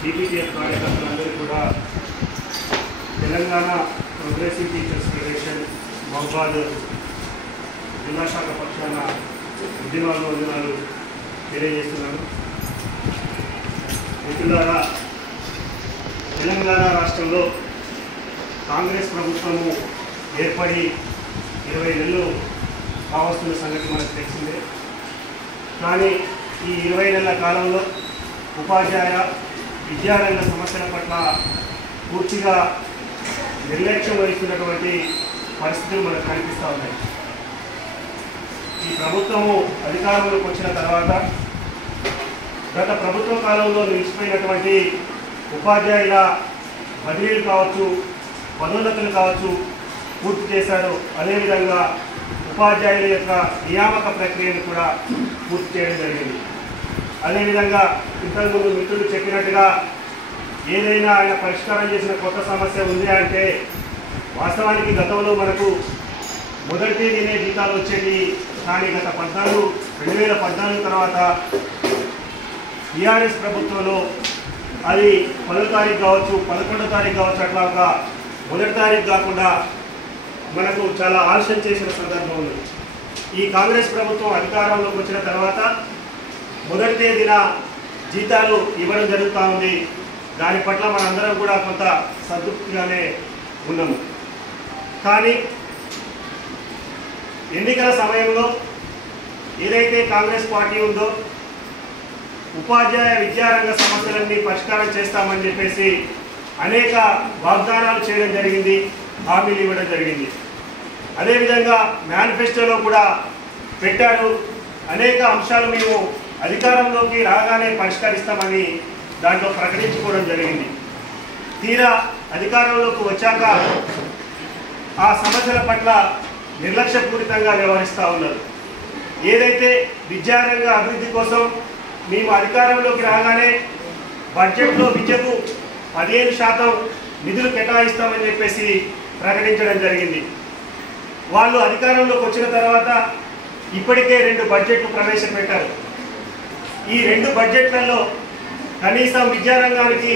TPTF కార్యకర్తలందరూ కూడా Telangana progressive teachers federation మహబాద్ జిల్లా శాఖ పక్షాన వందనాలు తెలియజేస్తున్నాను. మిత్రులారా, తెలంగాణ రాష్ట్రంలో కాంగ్రెస్ ప్రభుత్వము ఏర్పడి 20 నెలలు కావస్తున్న సంగతి మనకు తెలిసిందే. కానీ ఈ 20 నెలల కాలంలో ఉపాధ్యాయ విద్యారంగ సమస్యల పట్ల పూర్తిగా నిర్లక్ష్యం వహిస్తున్నటువంటి పరిస్థితులు మనకు కనిపిస్తూ ఉన్నాయి. ఈ ప్రభుత్వము అధికారంలోకి వచ్చిన తర్వాత గత ప్రభుత్వ కాలంలో నిలిచిపోయినటువంటి ఉపాధ్యాయుల బదిలీలు కావచ్చు, పదోన్నతులు కావచ్చు పూర్తి చేశారు. అదేవిధంగా ఉపాధ్యాయుల యొక్క నియామక ప్రక్రియను కూడా పూర్తి చేయడం జరిగింది. అదేవిధంగా ఇంతకుముందు మిత్రులు చెప్పినట్టుగా ఏదైనా ఆయన పరిష్కారం చేసిన కొత్త సమస్య ఉంది అంటే వాస్తవానికి గతంలో మనకు మొదటి తేదీనే జీతాలు వచ్చేవి. కానీ గత 2014 తర్వాత టీఆర్ఎస్ ప్రభుత్వంలో అది 10వ తారీఖు కావచ్చు, 11వ తారీఖు కావచ్చు, అట్లా ఒక మొదటి తారీఖు కాకుండా మనకు చాలా ఆలస్యం చేసిన సందర్భం ఉంది. ఈ కాంగ్రెస్ ప్రభుత్వం అధికారంలోకి వచ్చిన తర్వాత మొదటి తేదీన జీతాలు ఇవ్వడం జరుగుతూ ఉంది. దాని పట్ల మనందరం కూడా కొంత సంతృప్తిగానే ఉన్నాము. కానీ ఎన్నికల సమయంలో ఏదైతే కాంగ్రెస్ పార్టీ ఉందో ఉపాధ్యాయ విద్యారంగ సమస్యలన్నీ పరిష్కారం చేస్తామని చెప్పేసి అనేక వాగ్దానాలు చేయడం జరిగింది, హామీలు ఇవ్వడం జరిగింది. అదేవిధంగా మేనిఫెస్టోలో కూడా పెట్టారు. అనేక అంశాలు మేము అధికారంలోకి రాగానే పరిష్కరిస్తామని దాంట్లో ప్రకటించుకోవడం జరిగింది. తీరా అధికారంలోకి వచ్చాక ఆ సమస్యల పట్ల నిర్లక్ష్యపూరితంగా వ్యవహరిస్తూ ఉన్నారు. ఏదైతే విద్యారంగ అభివృద్ధి కోసం మేము అధికారంలోకి రాగానే బడ్జెట్లో విద్యకు 15% నిధులు కేటాయిస్తామని చెప్పేసి ప్రకటించడం జరిగింది. వాళ్ళు అధికారంలోకి వచ్చిన తర్వాత ఇప్పటికే 2 బడ్జెట్లు ప్రవేశపెట్టారు. ఈ 2 బడ్జెట్లలో కనీసం విద్యారంగానికి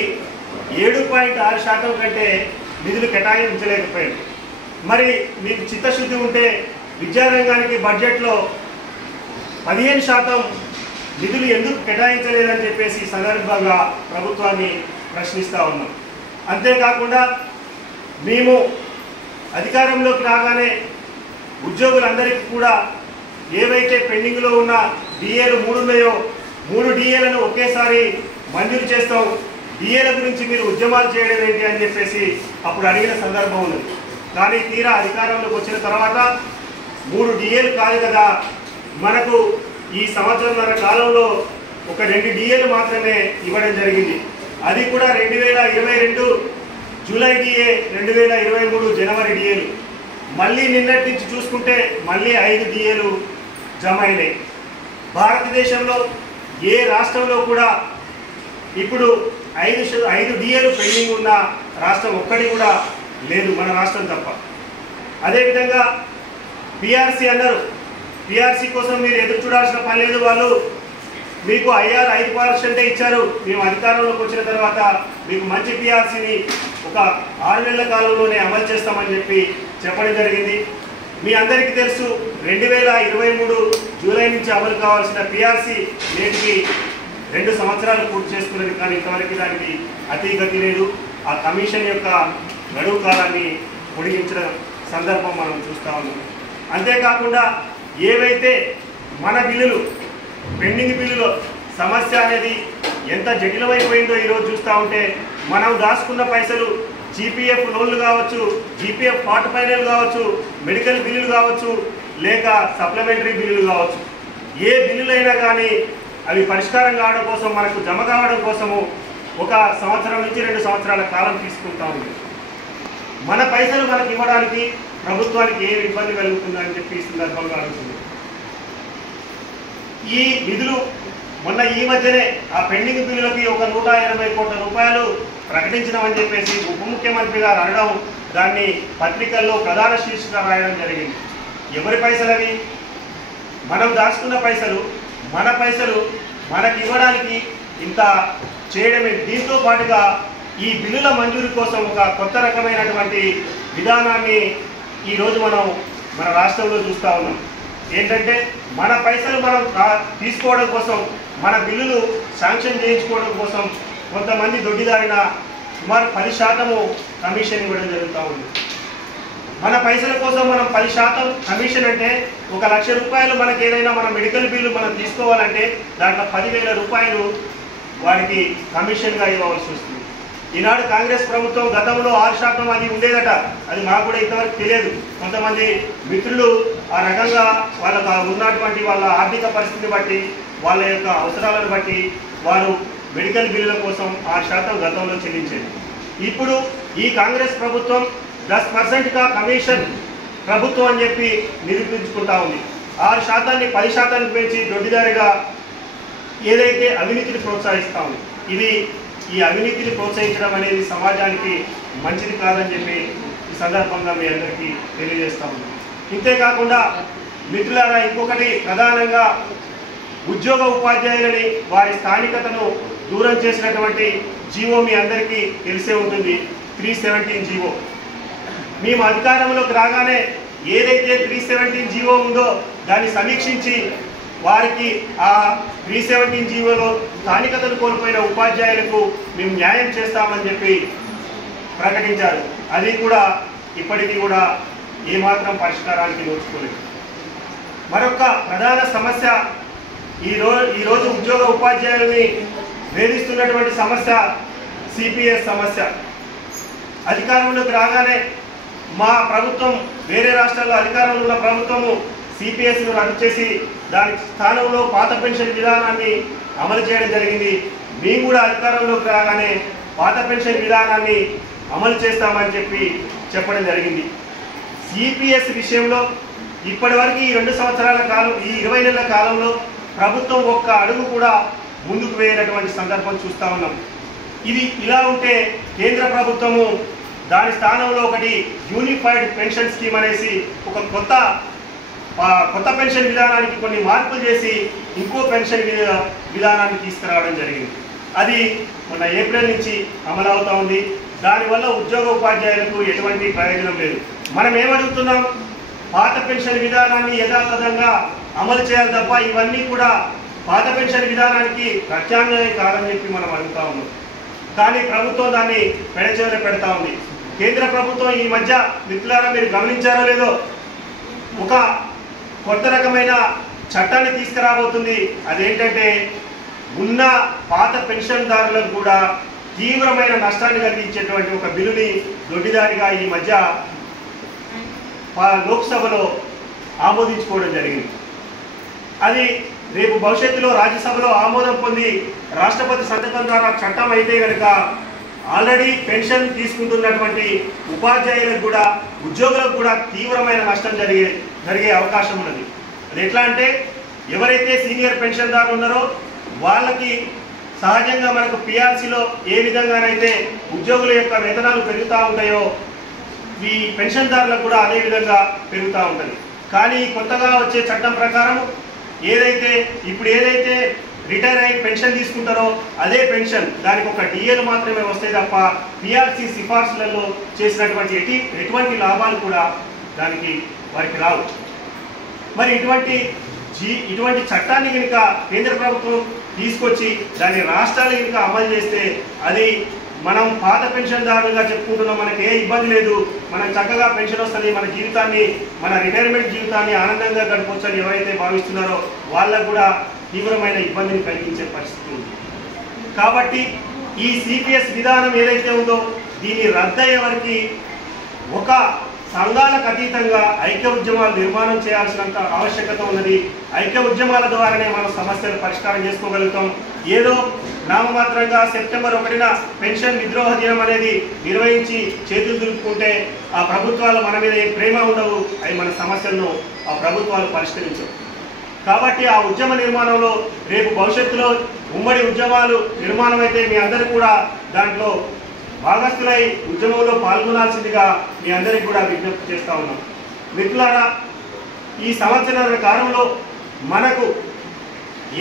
7.6% కంటే నిధులు కేటాయించలేకపోయారు. మరి మీకు చిత్తశుద్ధి ఉంటే విద్యారంగానికి బడ్జెట్లో 15% నిధులు ఎందుకు కేటాయించలేదని చెప్పేసి సందర్భంగా ప్రభుత్వాన్ని ప్రశ్నిస్తూ ఉన్నాం. అంతేకాకుండా మేము అధికారంలోకి రాగానే ఉద్యోగులందరికీ కూడా ఏవైతే పెండింగ్లో ఉన్న డిఏలు 3 ఉన్నాయో 3 డిఏలను ఒకేసారి మంజూరు చేస్తాం, డిఏల గురించి మీరు ఉద్యమాలు చేయడం ఏంటి అని చెప్పేసి అప్పుడు అడిగిన సందర్భం ఉంది. కానీ తీరా అధికారంలోకి వచ్చిన తర్వాత 3 డిఏలు కాదు కదా, మనకు ఈ సంవత్సరంన్నర కాలంలో ఒక 2 డిఏలు మాత్రమే ఇవ్వడం జరిగింది. అది కూడా 2022 జూలై డిఏ, 2023 జనవరి డిఏలు. మళ్ళీ నిన్నటి నుంచి చూసుకుంటే మళ్ళీ 5 డిఏలు జమ అయినాయి. భారతదేశంలో ఏ రాష్ట్రంలో కూడా ఇప్పుడు 5 డిఏలు పెండింగ్ ఉన్న రాష్ట్రం ఒక్కటి కూడా లేదు, మన రాష్ట్రం తప్ప. అదేవిధంగా పిఆర్సీ అన్నారు. పిఆర్సీ కోసం మీరు ఎదురు చూడాల్సిన పని లేదు. వాళ్ళు మీకు IR 5% ఇచ్చారు. మేము అధికారంలోకి వచ్చిన తర్వాత మీకు మంచి పిఆర్సీని ఒక 6 నెలల కాలంలోనే అమలు చేస్తామని చెప్పడం జరిగింది. మీ అందరికీ తెలుసు 2023 జూలై నుంచి అమలు కావాల్సిన పిఆర్సీ నేటికి 2 సంవత్సరాలు పూర్తి చేసుకున్నది. కానీ ఇంతవరకు దానికి అతిగతి లేదు. ఆ కమిషన్ యొక్క గడువు కాలాన్ని పొడిగించిన సందర్భం మనం చూస్తూ ఉన్నాం. అంతేకాకుండా ఏవైతే మన బిల్లులు పెండింగ్ బిల్లులో సమస్య అనేది ఎంత జటిలమైపోయిందో ఈరోజు చూస్తూ ఉంటే మనం దాచుకున్న పైసలు GPF లోన్లు కావచ్చు, GPF పార్ట్ ఫైనల్ కావచ్చు, మెడికల్ బిల్లులు కావచ్చు, లేక సప్లిమెంటరీ బిల్లులు కావచ్చు, ఏ బిల్లులైనా కానీ అవి పరిష్కారం కావడం కోసం మనకు జమ కావడం కోసము 1 సంవత్సరం నుంచి 2 సంవత్సరాల కాలం తీసుకుంటా ఉంది. మన పైసలు మనకి ఇవ్వడానికి ప్రభుత్వానికి ఏ ఇబ్బంది కలుగుతుందని చెప్పి ఈ సందర్భంగా అడుగుతుంది. ఈ నిధులు మొన్న ఈ మధ్యనే ఆ పెండింగ్ బిల్లులకి ఒక 180 కోట్ల రూపాయలు ప్రకటించినామని చెప్పేసి ఉప ముఖ్యమంత్రి గారు అనడం, దాన్ని పత్రికల్లో ప్రధాన శీర్షిక రాయడం జరిగింది. ఎవరి పైసలు అవి? మనం దాచుకున్న పైసలు, మన పైసలు మనకి ఇవ్వడానికి ఇంత చేయడమే. దీంతో పాటుగా ఈ బిల్లుల మంజూరు కోసం ఒక కొత్త రకమైనటువంటి విధానాన్ని ఈరోజు మనం మన రాష్ట్రంలో చూస్తూ ఉన్నాం. ఏంటంటే మన పైసలు మనం తీసుకోవడం కోసం, మన బిల్లులు శాంక్షన్ చేయించుకోవడం కోసం కొంతమంది దొడ్డిదారిన సుమారు 10% కమిషన్ ఇవ్వడం జరుగుతూ ఉంది. మన పైసల కోసం మనం 10% కమిషన్ అంటే 1,00,000 రూపాయలు మనకి ఏదైనా మన మెడికల్ బిల్లు మనం తీసుకోవాలంటే దాంట్లో 10,000 రూపాయలు వారికి కమిషన్గా ఇవ్వవలసి వస్తుంది. ఈనాడు కాంగ్రెస్ ప్రభుత్వం గతంలో 6% అది ఉండేదట. అది మాకు కూడా ఇంతవరకు తెలియదు. కొంతమంది మిత్రులు ఆ రకంగా వాళ్ళకు ఉన్నటువంటి వాళ్ళ ఆర్థిక పరిస్థితిని బట్టి, వాళ్ళ యొక్క అవసరాలను బట్టి వారు మెడికల్ బిల్లుల కోసం 6% గతంలో చెల్లించేది. ఇప్పుడు ఈ కాంగ్రెస్ ప్రభుత్వం 10% కమిషన్ ప్రభుత్వం అని చెప్పి నిరూపించుకుంటా ఉంది. 6%ని 10%కి పెంచి దొడ్డిదారిగా ఏదైతే అవినీతిని ప్రోత్సహిస్తూ ఉంది. ఈ అవినీతిని ప్రోత్సహించడం అనేది సమాజానికి మంచిది కాదని చెప్పి ఈ సందర్భంగా మీ అందరికీ తెలియజేస్తా ఉన్నాం. ఇంతేకాకుండా మిత్రులారా, ఇంకొకటి ప్రధానంగా ఉద్యోగ ఉపాధ్యాయులని వారి స్థానికతను దూరం చేసినటువంటి జీవో మీ అందరికీ తెలిసే ఉంటుంది. 317 జీవో. మేము అధికారంలోకి రాగానే ఏదైతే 317 జీవో ఉందో దాన్ని సమీక్షించి వారికి ఆ 317 జీవోలో స్థానికతను కోల్పోయిన ఉపాధ్యాయులకు మేము న్యాయం చేస్తామని చెప్పి ప్రకటించారు. అది కూడా ఇప్పటికీ కూడా ఏమాత్రం పరిష్కారానికి నోచుకోలేదు. మరొక ప్రధాన సమస్య ఈరోజు ఉద్యోగ ఉపాధ్యాయులని వేధిస్తున్నటువంటి సమస్య సిపిఎస్ సమస్య. అధికారంలోకి రాగానే మా ప్రభుత్వం, వేరే రాష్ట్రాల్లో అధికారంలో ఉన్న ప్రభుత్వము సిపిఎస్ను రద్దు చేసి దాని స్థానంలో పాత పెన్షన్ విధానాన్ని అమలు చేయడం జరిగింది. మేము కూడా అధికారంలోకి రాగానే పాత పెన్షన్ విధానాన్ని అమలు చేస్తామని చెప్పడం జరిగింది. సిపిఎస్ విషయంలో ఇప్పటి వరకు ఈ 2 సంవత్సరాల కాలం, ఈ 20 నెలల కాలంలో ప్రభుత్వం ఒక్క అడుగు కూడా ముందుకు వేయనటువంటి సందర్భం చూస్తూ ఉన్నాం. ఇది ఇలా ఉంటే కేంద్ర ప్రభుత్వము దాని స్థానంలో ఒకటి యూనిఫైడ్ పెన్షన్ స్కీమ్ అనేసి ఒక కొత్త పెన్షన్ విధానానికి కొన్ని మార్పులు చేసి ఇంకో పెన్షన్ విధానాన్ని తీసుకురావడం జరిగింది. అది మొన్న ఏప్రిల్ నుంచి అమలు అవుతా ఉంది. దానివల్ల ఉద్యోగ ఉపాధ్యాయులకు ఎటువంటి ప్రయోజనం లేదు. మనం ఏమడుగుతున్నాం? పాత పెన్షన్ విధానాన్ని యథాతథంగా అమలు చేయాలి తప్ప ఇవన్నీ కూడా పాత పెన్షన్ విధానానికి ప్రత్యామ్నాయం కాదని చెప్పి మనం అడుగుతా ఉన్నాం. కానీ ప్రభుత్వం దాన్ని పెడచెవిన పెడతా ఉంది. కేంద్ర ప్రభుత్వం ఈ మధ్య మిత్రులారా మీరు గమనించారో లేదో ఒక కొత్త రకమైన చట్టాన్ని తీసుకురాబోతుంది. అదేంటంటే ఉన్న పాత పెన్షన్దారులకు కూడా తీవ్రమైన నష్టాన్ని కలిగించేటువంటి ఒక బిల్లుని దొడ్డిదారిగా ఈ మధ్య లోక్సభలో ఆమోదించుకోవడం జరిగింది. అది రేపు భవిష్యత్తులో రాజ్యసభలో ఆమోదం పొంది రాష్ట్రపతి సంతకం ద్వారా చట్టం అయితే కనుక ఆల్రెడీ పెన్షన్ తీసుకుంటున్నటువంటి ఉపాధ్యాయులకు కూడా, ఉద్యోగులకు కూడా తీవ్రమైన నష్టం జరిగే అవకాశం ఉన్నది. అది ఎట్లా అంటే ఎవరైతే సీనియర్ పెన్షన్దారులు ఉన్నారో వాళ్ళకి సహజంగా మనకు పిఆర్సీలో ఏ విధంగానైతే ఉద్యోగుల యొక్క వేతనాలు పెరుగుతూ ఉంటాయో ఈ పెన్షన్దారులకు కూడా అదే విధంగా పెరుగుతూ ఉంటుంది. కానీ కొత్తగా వచ్చే చట్టం ప్రకారం ఏదైతే రిటైర్ అయ్యి పెన్షన్ తీసుకుంటారో అదే పెన్షన్ దానికి ఒక డిఏలు మాత్రమే వస్తాయి తప్ప పిఆర్సీ సిఫార్సులలో చేసినటువంటి ఎటువంటి లాభాలు కూడా వారికి రావు. మరి ఇటువంటి చట్టాన్ని కనుక కేంద్ర ప్రభుత్వం తీసుకొచ్చి దాన్ని రాష్ట్రాలు కనుక అమలు చేస్తే అది మనం పాత పెన్షన్దారులుగా చెప్పుకుంటున్నాం, మనకి ఏ ఇబ్బంది లేదు, మనకు చక్కగా పెన్షన్ వస్తుంది, మన జీవితాన్ని, మన రిటైర్మెంట్ జీవితాన్ని ఆనందంగా గడపవచ్చు అని ఎవరైతే భావిస్తున్నారో వాళ్ళకు కూడా తీవ్రమైన ఇబ్బందిని కలిగించే పరిస్థితి ఉంది. కాబట్టి ఈ సిపిఎస్ విధానం ఏదైతే ఉందో దీన్ని రద్దయ్యే వరకు ఒక సంఘాలకు అతీతంగా ఐక్య ఉద్యమాలు నిర్మాణం చేయాల్సినంత ఆవశ్యకత ఉన్నది. ఐక్య ఉద్యమాల ద్వారానే మనం సమస్యలు పరిష్కారం చేసుకోగలుగుతాం. ఏదో నామమాత్రంగా సెప్టెంబర్ 1న పెన్షన్ విద్రోహ దినం అనేది నిర్వహించి చేతులు దులుపుకుంటే ఆ ప్రభుత్వాలు మన మీద ఏం ప్రేమ ఉండవు, అవి మన సమస్యలను ఆ ప్రభుత్వాలు పరిష్కరించవు. కాబట్టి ఆ ఉద్యమ నిర్మాణంలో రేపు భవిష్యత్తులో ఉమ్మడి ఉద్యమాలు నిర్మాణం అయితే మీ అందరూ కూడా దాంట్లో భాగస్థులై ఉద్యమంలో పాల్గొనాల్సిందిగా మీ అందరికీ కూడా విజ్ఞప్తి చేస్తూ ఉన్నాం. మిత్రులారా, ఈ సంవత్సరాల కాలంలో మనకు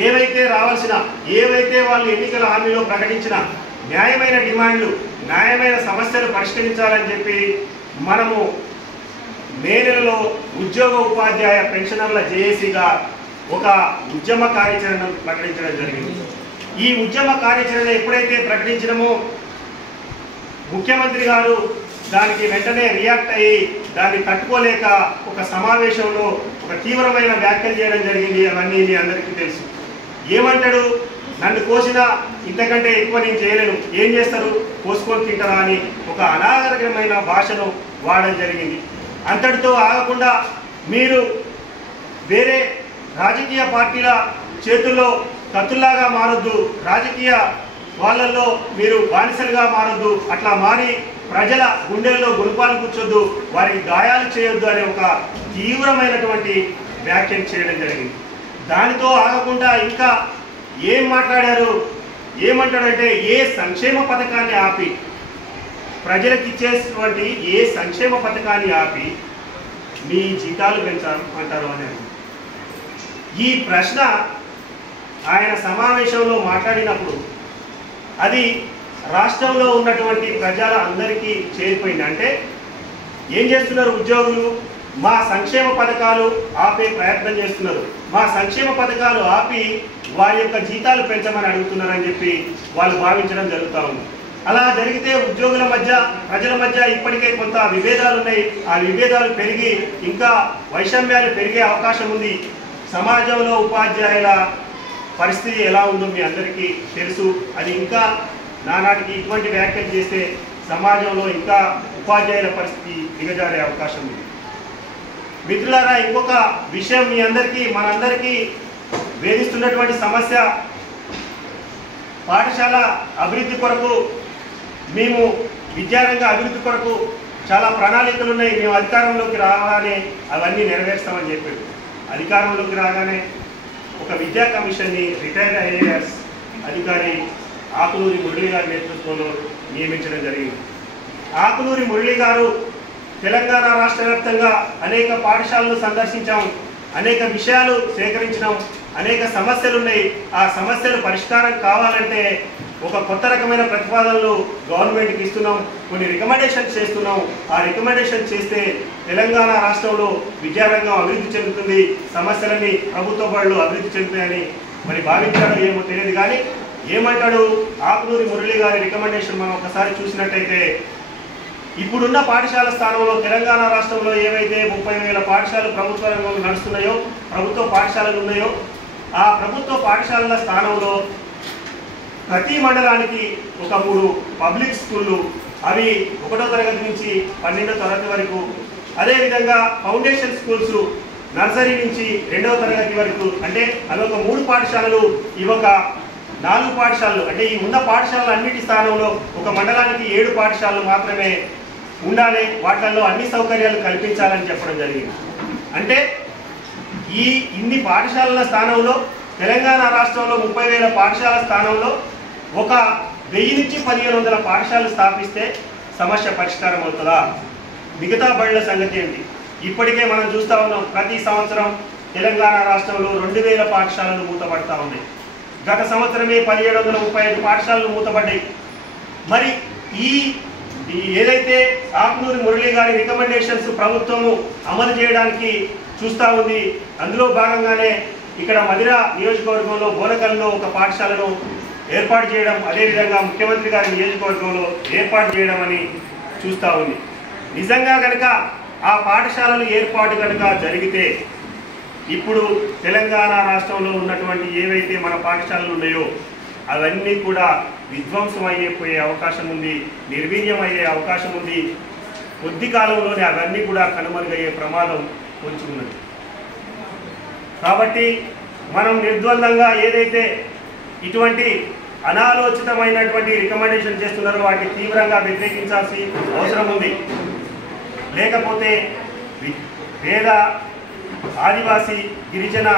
ఏవైతే వాళ్ళు ఎన్నికల హామీలో ప్రకటించిన న్యాయమైన డిమాండ్లు, న్యాయమైన సమస్యలు పరిష్కరించాలని చెప్పి మనము మే నెలలో ఉద్యోగ ఉపాధ్యాయ పెన్షనర్ల జేఏసీగా ఒక ఉద్యమ కార్యాచరణను ప్రకటించడం జరిగింది. ఈ ఉద్యమ కార్యాచరణ ఎప్పుడైతే ప్రకటించినామో ముఖ్యమంత్రి గారు దానికి వెంటనే రియాక్ట్ అయ్యి దాన్ని తట్టుకోలేక ఒక సమావేశంలో ఒక తీవ్రమైన వ్యాఖ్యలు చేయడం జరిగింది. అవన్నీ మీ అందరికీ తెలుసు. ఏమంటాడు, నన్ను కోసినా ఇంతకంటే ఎక్కువ నేను చేయలేను, ఏం చేస్తారు, కోసుకొని తింటారా అని ఒక అనాగరికమైన భాషను వాడడం జరిగింది. అంతటితో ఆగకుండా మీరు వేరే రాజకీయ పార్టీల చేతుల్లో కత్తుల్లాగా మారొద్దు, రాజకీయ వాళ్ళల్లో మీరు బానిసలుగా మారొద్దు, అట్లా మారి ప్రజల గుండెల్లో గుణపాలు కూర్చొద్దు, వారికి గాయాలు చేయొద్దు అనే ఒక తీవ్రమైనటువంటి వ్యాఖ్యలు చేయడం జరిగింది. దానితో ఆగకుండా ఇంకా ఏం మాట్లాడారు, ఏమంటాడంటే ఏ సంక్షేమ పథకాన్ని ఆపి, ప్రజలకు ఇచ్చేటువంటి ఏ సంక్షేమ పథకాన్ని ఆపి మీ జీతాలు పెంచాలంటారు అని. ఈ ప్రశ్న ఆయన సమావేశంలో మాట్లాడినప్పుడు అది రాష్ట్రంలో ఉన్నటువంటి ప్రజల అందరికీ చేరిపోయింది. అంటే ఏం చేస్తున్నారు ఉద్యోగులు, మా సంక్షేమ పథకాలు ఆపే ప్రయత్నం చేస్తున్నారు, మా సంక్షేమ పథకాలు ఆపి వారి యొక్క జీతాలు పెంచమని అడుగుతున్నారని చెప్పి వాళ్ళు భావించడం జరుగుతూ ఉంది. అలా జరిగితే ఉద్యోగుల మధ్య ప్రజల మధ్య ఇప్పటికే కొంత విభేదాలు ఉన్నాయి. ఆ విభేదాలు పెరిగి ఇంకా వైషమ్యాలు పెరిగే అవకాశం ఉంది. సమాజంలో ఉపాధ్యాయుల పరిస్థితి ఎలా ఉందో మీ అందరికీ తెలుసు. అది ఇంకా నానాటికి ఇటువంటి వ్యాఖ్యలు చేస్తే సమాజంలో ఇంకా ఉపాధ్యాయుల పరిస్థితి దిగజారే అవకాశం ఉంది. మిత్రులారా, ఇంకొక విషయం మీ అందరికీ మనందరికీ వేధిస్తున్నటువంటి సమస్య, పాఠశాల అభివృద్ధి కొరకు మేము విద్యారంగ అభివృద్ధి కొరకు చాలా ప్రణాళికలు ఉన్నాయి. మేము అధికారంలోకి రాగానే అవన్నీ నెరవేర్స్తామని చెప్పాడు. అధికారంలోకి రాగానే ఒక విద్యా కమిషన్ని రిటైర్డ్ ఐఏఎస్ అధికారి ఆకునూరి మురళి గారి నేతృత్వంలో నియమించడం జరిగింది. ఆకునూరి మురళి గారు తెలంగాణ రాష్ట్ర వ్యాప్తంగా అనేక పాఠశాలను సందర్శించాం, అనేక విషయాలు సేకరించినాం, అనేక సమస్యలు ఉన్నాయి. ఆ సమస్యలు పరిష్కారం కావాలంటే ఒక కొత్త రకమైన ప్రతిపాదనలు గవర్నమెంట్కి ఇస్తున్నాం, కొన్ని రికమెండేషన్స్ చేస్తున్నాం. ఆ రికమెండేషన్ చేస్తే తెలంగాణ రాష్ట్రంలో విద్యారంగం అభివృద్ధి చెందుతుంది, సమస్యలన్నీ ప్రభుత్వ బడులు అభివృద్ధి చెందుతాయని మరి భావించాడో ఏమో తెలియదు. కానీ ఏమంటాడు ఆకునూరి మురళి గారి రికమెండేషన్ మనం ఒకసారి చూసినట్టయితే, ఇప్పుడున్న పాఠశాల స్థానంలో తెలంగాణ రాష్ట్రంలో ఏవైతే 30,000 పాఠశాలలు ప్రభుత్వ రంగంలో నడుస్తున్నాయో, ప్రభుత్వ పాఠశాలలు ఉన్నాయో, ఆ ప్రభుత్వ పాఠశాలల స్థానంలో ప్రతి మండలానికి ఒక 3 పబ్లిక్ స్కూళ్ళు, అవి 1వ తరగతి నుంచి 12వ తరగతి వరకు, అదేవిధంగా ఫౌండేషన్ స్కూల్స్ నర్సరీ నుంచి 2వ తరగతి వరకు, అంటే అవి ఒక 3 పాఠశాలలు, ఇవి ఒక 4 పాఠశాలలు. అంటే ఈ ఉన్న పాఠశాలలు అన్నిటి స్థానంలో ఒక మండలానికి 7 పాఠశాలలు మాత్రమే ఉండాలి, వాటిల్లో అన్ని సౌకర్యాలు కల్పించాలని చెప్పడం జరిగింది. అంటే ఈ ఇన్ని పాఠశాలల స్థానంలో తెలంగాణ రాష్ట్రంలో 30,000 పాఠశాల స్థానంలో ఒక 1000 నుంచి 1,500 పాఠశాలలు స్థాపిస్తే సమస్య పరిష్కారం అవుతుందా? మిగతా బడుల సంగతి ఏంటి? ఇప్పటికే మనం చూస్తూ ఉన్నాం, ప్రతి సంవత్సరం తెలంగాణ రాష్ట్రంలో 2,000 పాఠశాలలు మూతపడతా ఉన్నాయి. గత సంవత్సరమే 1,735 పాఠశాలలు మూతపడ్డాయి. మరి ఈ ఏదైతే ఆకునూరి మురళి గారి రికమెండేషన్స్ ప్రభుత్వము అమలు చేయడానికి చూస్తూ ఉంది, అందులో భాగంగానే ఇక్కడ మధిర నియోజకవర్గంలో బోనకల్లో ఒక పాఠశాలను ఏర్పాటు చేయడం, అదేవిధంగా ముఖ్యమంత్రి గారి నియోజకవర్గంలో ఏర్పాటు చేయడం అని చూస్తూ ఉంది. నిజంగా కనుక ఆ పాఠశాలలు ఏర్పాటు కనుక జరిగితే ఇప్పుడు తెలంగాణ రాష్ట్రంలో ఉన్నటువంటి ఏవైతే మన పాఠశాలలు ఉన్నాయో అవన్నీ కూడా విధ్వంసం అయిపోయే అవకాశం ఉంది, నిర్వీర్యం అయ్యే అవకాశం ఉంది. కొద్ది కాలంలోనే అవన్నీ కూడా కనుమరుగయ్యే ప్రమాదం పొంచి ఉన్నది. కాబట్టి మనం నిర్ద్వందంగా ఏదైతే ఇటువంటి అనాలోచితమైనటువంటి రికమెండేషన్ చేస్తున్నారో వాటిని తీవ్రంగా వ్యతిరేకించాల్సి అవసరం ఉంది. లేకపోతే పేద ఆదివాసీ గిరిజన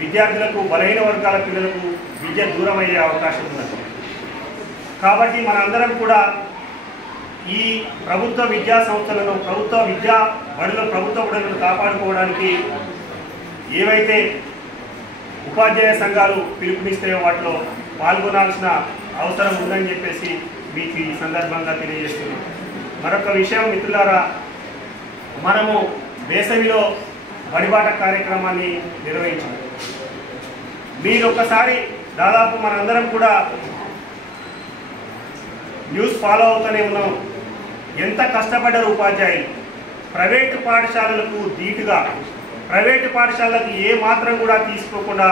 విద్యార్థులకు, బలహీన వర్గాల పిల్లలకు విద్య దూరం అయ్యే అవకాశం ఉన్నది. కాబట్టి మనందరం కూడా ఈ ప్రభుత్వ విద్యా సంస్థలను, ప్రభుత్వ విద్యా బడులను కాపాడుకోవడానికి ఏవైతే ఉపాధ్యాయ సంఘాలు పిలుపునిస్తే వాటిలో పాల్గొనాల్సిన అవసరం ఉందని చెప్పేసి మీకు ఈ సందర్భంగా తెలియజేస్తున్నాం. మరొక విషయం మిత్రులారా, మనము వేసవిలో బడిబాట కార్యక్రమాన్ని నిర్వహించాం. మీరు ఒక్కసారి దాదాపు మనందరం కూడా న్యూస్ ఫాలో అవుతూనే ఉన్నాం. ఎంత కష్టపడ్డారు ఉపాధ్యాయులు. ప్రైవేటు పాఠశాలలకు ధీటుగా, ప్రైవేటు పాఠశాలలకు ఏ మాత్రం కూడా తీసుకోకుండా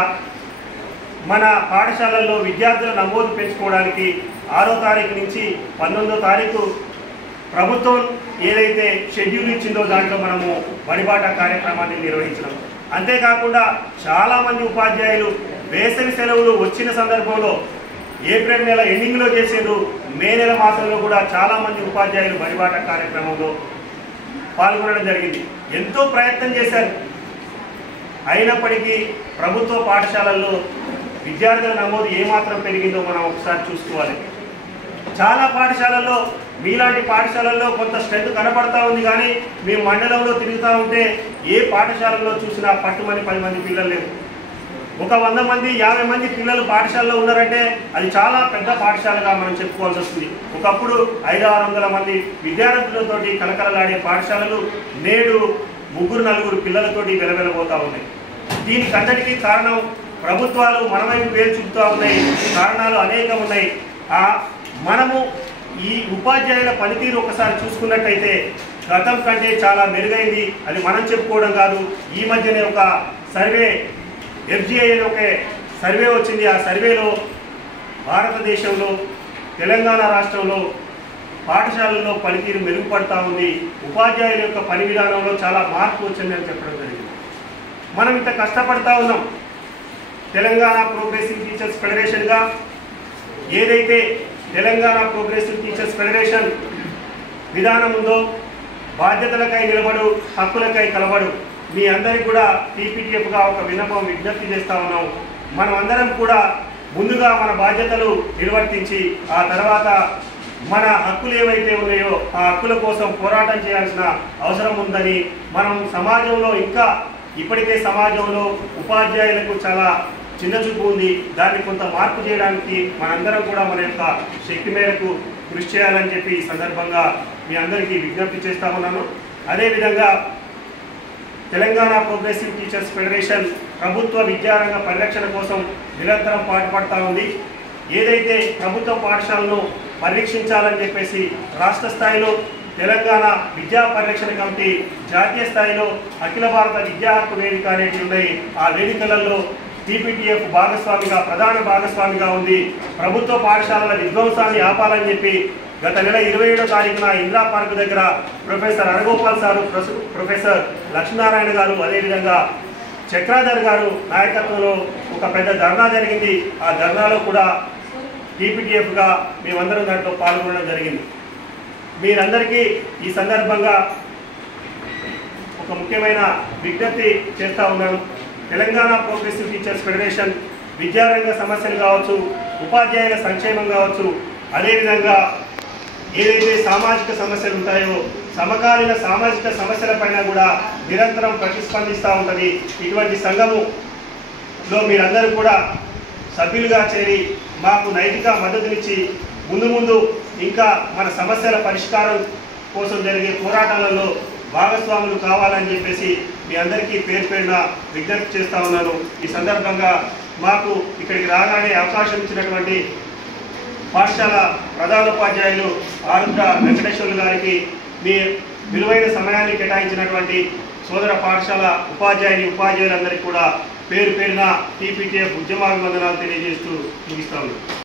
మన పాఠశాలల్లో విద్యార్థుల నమోదు పెంచుకోవడానికి 6వ తారీఖు నుంచి 19వ తారీఖు ప్రభుత్వం ఏదైతే షెడ్యూల్ ఇచ్చిందో దాంట్లో మనము బడిబాట కార్యక్రమాన్ని నిర్వహించినాం. అంతేకాకుండా చాలామంది ఉపాధ్యాయులు వేసవి సెలవులు వచ్చిన సందర్భంలో ఏప్రిల్ నెల ఎండింగ్లో చేసేందుకు మే నెల మాసంలో కూడా చాలామంది ఉపాధ్యాయులు బడిబాట కార్యక్రమంలో పాల్గొనడం జరిగింది. ఎంతో ప్రయత్నం చేశారు. అయినప్పటికీ ప్రభుత్వ పాఠశాలల్లో విద్యార్థుల నమోదు ఏమాత్రం పెరిగిందో మనం ఒకసారి చూసుకోవాలి. చాలా పాఠశాలల్లో, మీలాంటి పాఠశాలల్లో కొంత స్ట్రెంత్ కనపడతా ఉంది, కానీ మేము మండలంలో తిరుగుతూ ఉంటే ఏ పాఠశాలలో చూసినా పట్టుమని 10 మంది పిల్లలు లేరు. ఒక 100 మంది 50 మంది పిల్లలు పాఠశాలలో ఉన్నారంటే అది చాలా పెద్ద పాఠశాలగా మనం చెప్పుకోవాల్సి వస్తుంది. ఒకప్పుడు 500-600 మంది విద్యార్థులతోటి కలకలలాడే పాఠశాలలు నేడు 3-4 పిల్లలతోటి వెలవెలబోతూ ఉన్నాయి. దీనికి అంతటికీ కారణం ప్రభుత్వాలు మన వైపు వేలు చూపుతూ ఉన్నాయి. కారణాలు అనేకం ఉన్నాయి. మనము ఈ ఉపాధ్యాయుల పనితీరు ఒకసారి చూసుకున్నట్టయితే గతం కంటే చాలా మెరుగైంది. అది మనం చెప్పుకోవడం కాదు. ఈ మధ్యనే ఒక సర్వే, FGI అని ఒక సర్వే వచ్చింది. ఆ సర్వేలో భారతదేశంలో తెలంగాణ రాష్ట్రంలో పాఠశాలల్లో పనితీరు మెరుగుపడతా ఉంది. ఉపాధ్యాయుల యొక్క పని విధానంలో చాలా మార్పు వచ్చిందని చెప్పడం జరిగింది. మనం ఇంత కష్టపడతా ఉన్నాం. తెలంగాణ ప్రోగ్రెసివ్ టీచర్స్ ఫెడరేషన్గా ఏదైతే తెలంగాణ ప్రోగ్రెసివ్ టీచర్స్ ఫెడరేషన్ విధానం ఉందో, బాధ్యతలకై నిలబడు, హక్కులకై కలబడు, మీ అందరికీ కూడా TPTFగా ఒక విజ్ఞప్తి చేస్తూ ఉన్నాం. మనం అందరం కూడా ముందుగా మన బాధ్యతలు నిర్వర్తించి ఆ తర్వాత మన హక్కులు ఏవైతే ఉన్నాయో ఆ హక్కుల కోసం పోరాటం చేయాల్సిన అవసరం ఉందని, మనం సమాజంలో ఇంకా ఇప్పటికే సమాజంలో ఉపాధ్యాయులకు చాలా చిన్నచూపు ఉంది. దాన్ని కొంత మార్పు చేయడానికి మనందరం కూడా మన యొక్క శక్తి మేరకు కృషి చేయాలని చెప్పి ఈ సందర్భంగా మీ అందరికీ విజ్ఞప్తి చేస్తా ఉన్నాను. అదేవిధంగా తెలంగాణ ప్రోగ్రెసివ్ టీచర్స్ ఫెడరేషన్ ప్రభుత్వ విద్యారంగ పరిరక్షణ కోసం నిరంతరం పాటుపడతా ఉంది. ఏదైతే ప్రభుత్వ పాఠశాలను పరీక్షించాలని చెప్పేసి రాష్ట్ర స్థాయిలో తెలంగాణ విద్యా పరిరక్షణ కమిటీ, జాతీయ స్థాయిలో అఖిల భారత విద్యా హక్కు వేదిక అనేవి ఉన్నాయి. ఆ వేదికలలో TPTF భాగస్వామిగా, ప్రధాన భాగస్వామిగా ఉంది. ప్రభుత్వ పాఠశాలల విధ్వంసాన్ని ఆపాలని చెప్పి గత నెల 27వ తారీఖున ఇందిరా పార్క్ దగ్గర professor Haragopal sir, professor Lakshminarayana గారు, అదేవిధంగా చక్రాధర్ గారు నాయకత్వంలో ఒక పెద్ద ధర్నా జరిగింది. ఆ ధర్నాలో కూడా TPTFగా మేమందరం దాంట్లో పాల్గొనడం జరిగింది. మీరందరికీ ఈ సందర్భంగా ఒక ముఖ్యమైన విజ్ఞప్తి చేస్తూ ఉన్నాను. తెలంగాణ ప్రోగ్రెసివ్ టీచర్స్ ఫెడరేషన్ విద్యారంగ సమస్యలు కావచ్చు, ఉపాధ్యాయుల సంక్షేమం కావచ్చు, అదేవిధంగా ఏదైతే సామాజిక సమస్యలు ఉంటాయో సమకాలీన సామాజిక సమస్యలపైన కూడా నిరంతరం ప్రతిస్పందిస్తూ ఉంటుంది. ఇటువంటి సంఘములో మీరందరూ కూడా సభ్యులుగా చేరి మాకు నైతిక మద్దతునిచ్చి ముందు ఇంకా మన సమస్యల పరిష్కారం కోసం జరిగే పోరాటాలలో భాగస్వాములు కావాలని చెప్పేసి మీ అందరికీ పేరున విజ్ఞప్తి చేస్తూ ఉన్నాను. ఈ సందర్భంగా మాకు ఇక్కడికి రాగానే అవకాశం ఇచ్చినటువంటి పాఠశాల ప్రధానోపాధ్యాయులు ఆరుద్ర వెంకటేశ్వర్లు గారికి, మీ విలువైన సమయాన్ని కేటాయించినటువంటి సోదర పాఠశాల ఉపాధ్యాయులందరికీ కూడా పేరున TPTF ఉద్యమాభివందనాలు తెలియజేస్తూ ముగిస్తాను.